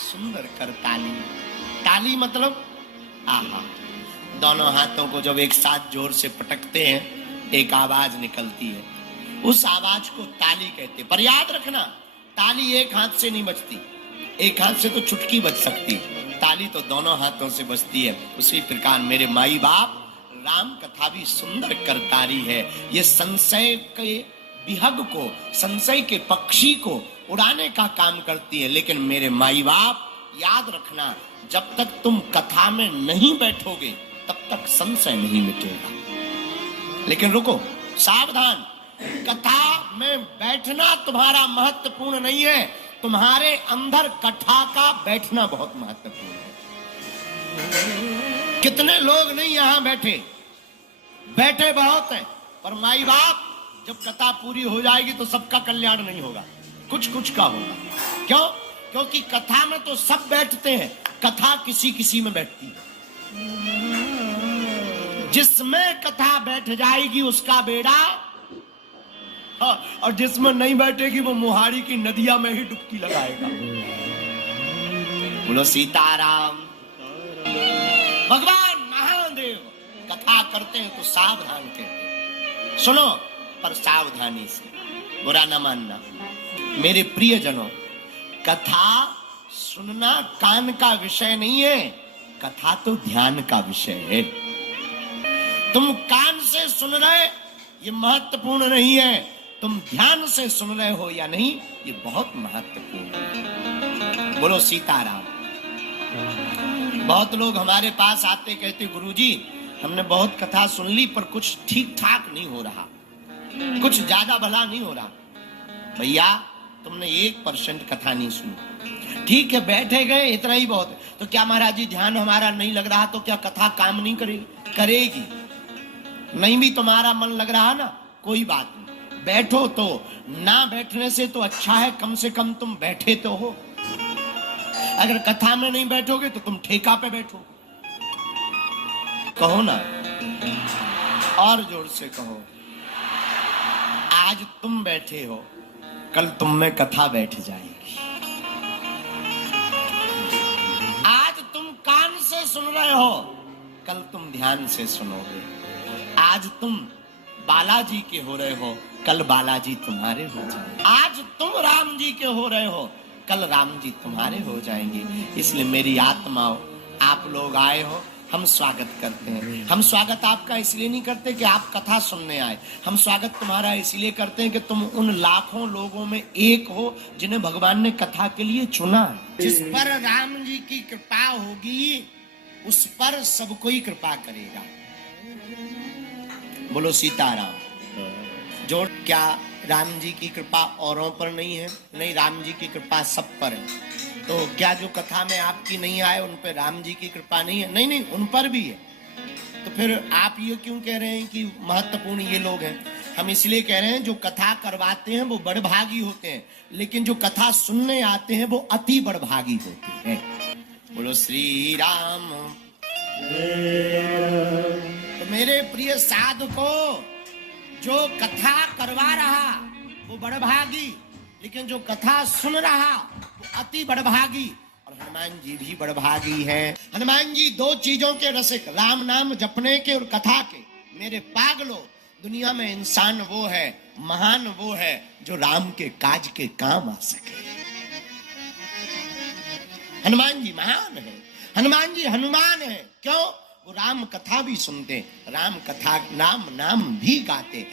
सुंदर कर ताली। ताली मतलब आहा, दोनों हाथों को जब एक साथ जोर से पटकते हैं एक आवाज निकलती है, उस आवाज को ताली कहते। पर याद रखना, ताली एक हाथ से नहीं बजती, एक हाथ से तो चुटकी बज सकती, ताली तो दोनों हाथों से बजती है। उसी प्रकार मेरे माई बाप, राम कथा भी सुंदर करतारी है। ये संशय के विहग को, संशय के पक्षी को उड़ाने का काम करती है। लेकिन मेरे माई बाप याद रखना, जब तक तुम कथा में नहीं बैठोगे तब तक संशय नहीं मिटेगा। लेकिन रुको, सावधान, कथा में बैठना तुम्हारा महत्वपूर्ण नहीं है, तुम्हारे अंदर कथा का बैठना बहुत महत्वपूर्ण है। कितने लोग नहीं यहां बैठे, बैठे बहुत हैं, पर माई बाप जब कथा पूरी हो जाएगी तो सबका कल्याण नहीं होगा, कुछ कुछ का होगा। क्यों? क्योंकि कथा में तो सब बैठते हैं, कथा किसी किसी में बैठती है। जिसमें कथा बैठ जाएगी उसका बेड़ा, और जिसमें नहीं बैठेगी वो मुहारी की नदिया में ही डुबकी लगाएगा। बोलो सीताराम। भगवान महादेव कथा करते हैं तो सावधान कहते हैं, सुनो पर सावधानी से, बुरा न मानना। मेरे प्रियजनों, कथा सुनना कान का विषय नहीं है, कथा तो ध्यान का विषय है। तुम कान से सुन रहे ये महत्वपूर्ण नहीं है, तुम ध्यान से सुन रहे हो या नहीं ये बहुत महत्वपूर्ण है। बोलो सीताराम। बहुत लोग हमारे पास आते कहते, गुरुजी हमने बहुत कथा सुन ली पर कुछ ठीक ठाक नहीं हो रहा, कुछ ज्यादा भला नहीं हो रहा। भैया तुमने 1% कथा नहीं सुनी, ठीक है बैठे गए इतना ही बहुत है। तो क्या महाराज जी ध्यान हमारा नहीं लग रहा तो क्या कथा काम नहीं करेगी? करेगी। नहीं भी तुम्हारा मन लग रहा ना, कोई बात नहीं, बैठो। तो ना बैठने से तो अच्छा है, कम से कम तुम बैठे तो हो। अगर कथा में नहीं बैठोगे तो तुम ठेका पे बैठो। कहो ना, और जोर से कहो। आज तुम बैठे हो, कल तुम में कथा बैठ जाएगी। आज तुम कान से सुन रहे हो, कल तुम ध्यान से सुनोगे। आज तुम बालाजी के हो रहे हो, कल बालाजी तुम्हारे हो जाएंगे। आज तुम राम जी के हो रहे हो, कल राम जी तुम्हारे हो जाएंगे। इसलिए मेरी आत्माओं, आप लोग आए हो, हम स्वागत करते हैं। हम स्वागत आपका इसलिए नहीं करते कि आप कथा सुनने आए, हम स्वागत तुम्हारा इसलिए करते हैं कि तुम उन लाखों लोगों में एक हो जिन्हें भगवान ने कथा के लिए चुना। जिस पर राम जी की कृपा होगी उस पर सब कोई कृपा करेगा। बोलो सीताराम। जोड़, क्या राम जी की कृपा औरों पर नहीं है? नहीं, राम जी की कृपा सब पर है। तो क्या जो कथा में आपकी नहीं आए उन पर राम जी की कृपा नहीं है? नहीं नहीं, उन पर भी है। तो फिर आप ये क्यों कह रहे हैं कि महत्वपूर्ण ये लोग हैं? हम इसलिए कह रहे हैं जो कथा करवाते हैं वो बड़भागी होते हैं, लेकिन जो कथा सुनने आते हैं वो अति बड़भागी होते हैं। बोलो श्री राम। तो मेरे प्रिय साधको, जो कथा करवा रहा वो बड़भागी, लेकिन जो कथा सुन रहा वो अति बड़भागी। और हनुमान जी भी बड़भागी हैं। हनुमान जी 2 चीजों के रसिक, राम नाम जपने के और कथा के। मेरे पागलों, दुनिया में इंसान वो है, महान वो है जो राम के काज के काम आ सके। हनुमान जी महान है, हनुमान जी हनुमान है। क्यों? वो राम कथा भी सुनते, राम कथा नाम भी गाते।